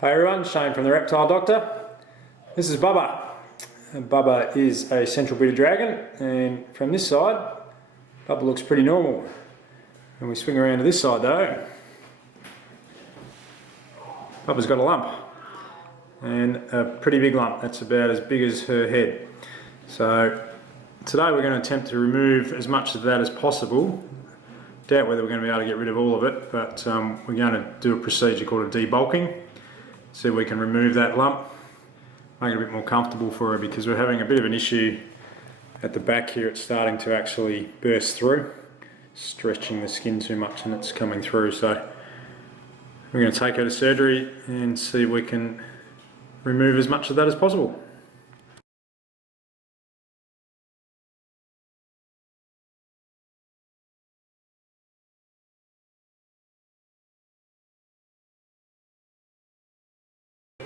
Hi everyone, Shane from the Reptile Doctor. This is Bubba. And Bubba is a central bearded dragon, and from this side, Bubba looks pretty normal. When we swing around to this side though, Bubba's got a lump, and a pretty big lump. That's about as big as her head. So today we're going to attempt to remove as much of that as possible. Doubt whether we're going to be able to get rid of all of it, but we're going to do a procedure called a debulking. See if we can remove that lump, make it a bit more comfortable for her, because we're having a bit of an issue at the back here. It's starting to actually burst through, stretching the skin too much and it's coming through. So we're going to take her to surgery and see if we can remove as much of that as possible.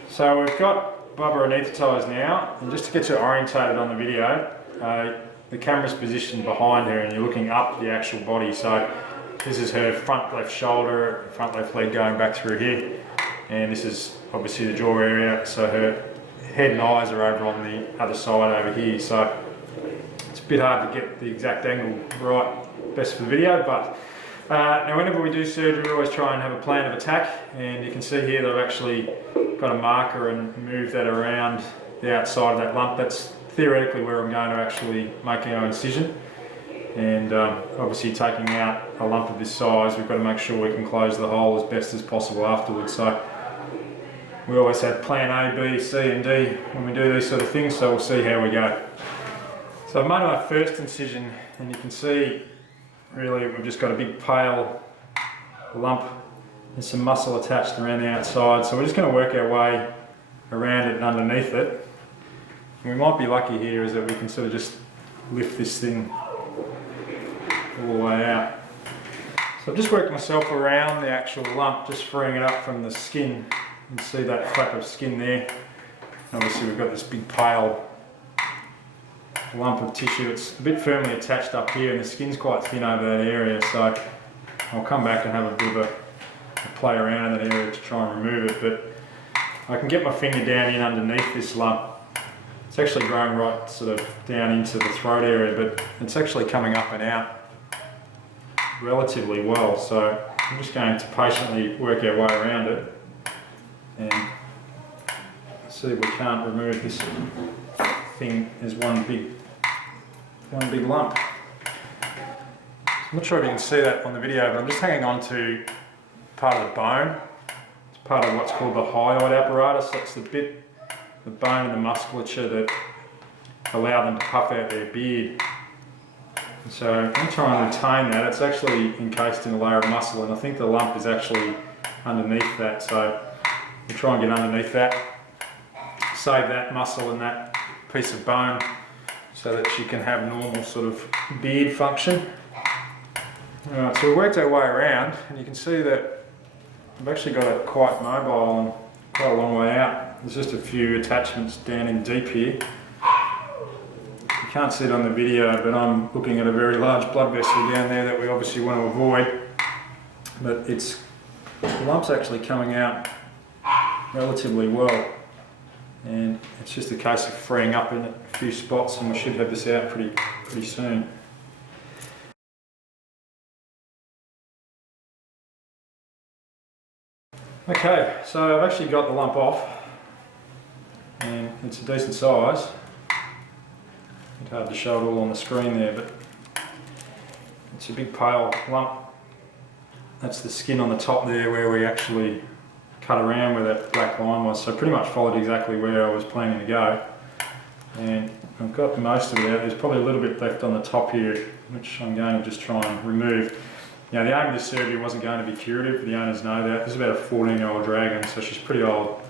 So we've got Bubba anaesthetised now, and just to get you orientated on the video, the camera's positioned behind her and you're looking up the actual body. So this is her front left shoulder, front left leg going back through here, and this is obviously the jaw area, so her head and eyes are over on the other side over here. So it's a bit hard to get the exact angle right, best for the video, but now whenever we do surgery we always try and have a plan of attack, and you can see here that I've actually got a marker and move that around the outside of that lump. That's theoretically where I'm going to actually make our incision, and obviously taking out a lump of this size, we've got to make sure we can close the hole as best as possible afterwards. So we always have plan A, B, C and D when we do these sort of things, so we'll see how we go. So I've made my first incision, and you can see really we've just got a big pale lump. There's some muscle attached around the outside, so we're just going to work our way around it and underneath it. And we might be lucky here is that we can sort of just lift this thing all the way out. So I've just worked myself around the actual lump, just freeing it up from the skin. You can see that flap of skin there. Obviously we've got this big pale lump of tissue. It's a bit firmly attached up here, and the skin's quite thin over that area, so I'll come back and have a bit of a play around in that area to try and remove it. But I can get my finger down in underneath this lump. It's actually growing right sort of down into the throat area, but it's actually coming up and out relatively well. So I'm just going to patiently work our way around it and see if we can't remove this thing as one big lump. I'm not sure if you can see that on the video, but I'm just hanging on to part of the bone. It's part of what's called the hyoid apparatus. That's the bit, the bone and the musculature that allow them to puff out their beard. And so I'm going to try and retain that. It's actually encased in a layer of muscle, and I think the lump is actually underneath that. So we'll try and get underneath that, save that muscle and that piece of bone so that she can have normal sort of beard function. Alright, so we worked our way around, and you can see that I've actually got it quite mobile and quite a long way out. There's just a few attachments down in deep here. You can't see it on the video, but I'm looking at a very large blood vessel down there that we obviously want to avoid. But the lump's actually coming out relatively well, and it's just a case of freeing up in a few spots, and we should have this out pretty soon. Okay, so I've actually got the lump off, and it's a decent size. It's hard to show it all on the screen there, but it's a big pale lump. That's the skin on the top there where we actually cut around where that black line was, so pretty much followed exactly where I was planning to go. And I've got most of it out. There's probably a little bit left on the top here, which I'm going to just try and remove. Now, the aim of this surgery wasn't going to be curative, the owners know that. This is about a 14-year-old dragon, so she's pretty old.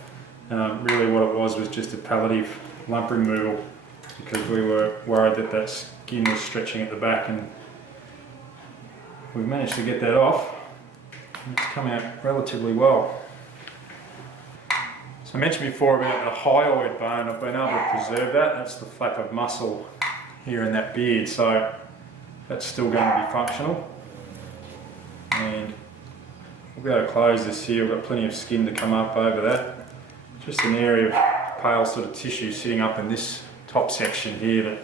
Really what it was just a palliative lump removal, because we were worried that that skin was stretching at the back, and we've managed to get that off. And it's come out relatively well. So I mentioned before about the hyoid bone. I've been able to preserve that. That's the flap of muscle here in that beard, so that's still going to be functional. And we'll be able to close this here. We've got plenty of skin to come up over that. just an area of pale sort of tissue sitting up in this top section here that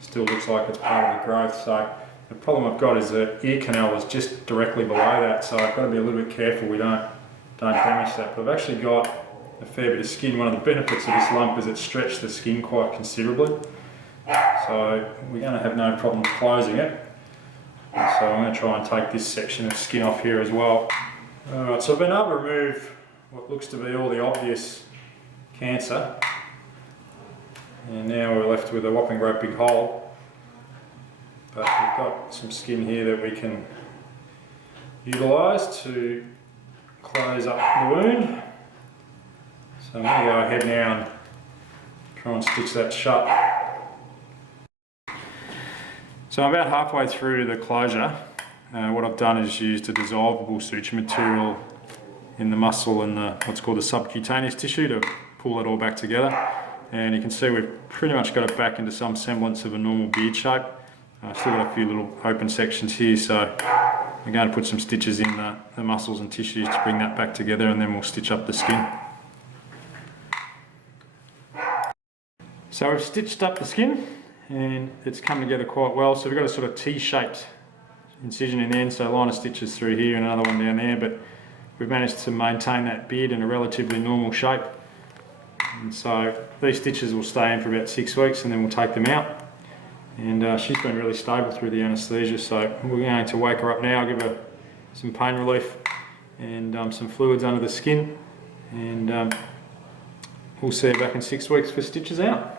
still looks like it's part of the growth. So the problem I've got is the ear canal is just directly below that, so I've got to be a little bit careful we don't damage that. But I've actually got a fair bit of skin. One of the benefits of this lump is it stretched the skin quite considerably, so we're going to have no problem closing it. So I'm going to try and take this section of skin off here as well. Alright, so I've been able to remove what looks to be all the obvious cancer, and now we're left with a whopping great big hole. But we've got some skin here that we can utilise to close up the wound. So I'm going to go ahead now and try and stitch that shut. So I'm about halfway through the closure. What I've done is used a dissolvable suture material in the muscle and the what's called the subcutaneous tissue to pull it all back together. And you can see we've pretty much got it back into some semblance of a normal beard shape. Still got a few little open sections here, so I'm going to put some stitches in the muscles and tissues to bring that back together, and then we'll stitch up the skin. So we've stitched up the skin and it's come together quite well. So we've got a sort of T-shaped incision in the end, so a line of stitches through here and another one down there, but we've managed to maintain that beard in a relatively normal shape. And so these stitches will stay in for about 6 weeks and then we'll take them out. And she's been really stable through the anaesthesia, so we're going to wake her up now, give her some pain relief and some fluids under the skin, and we'll see her back in 6 weeks for stitches out.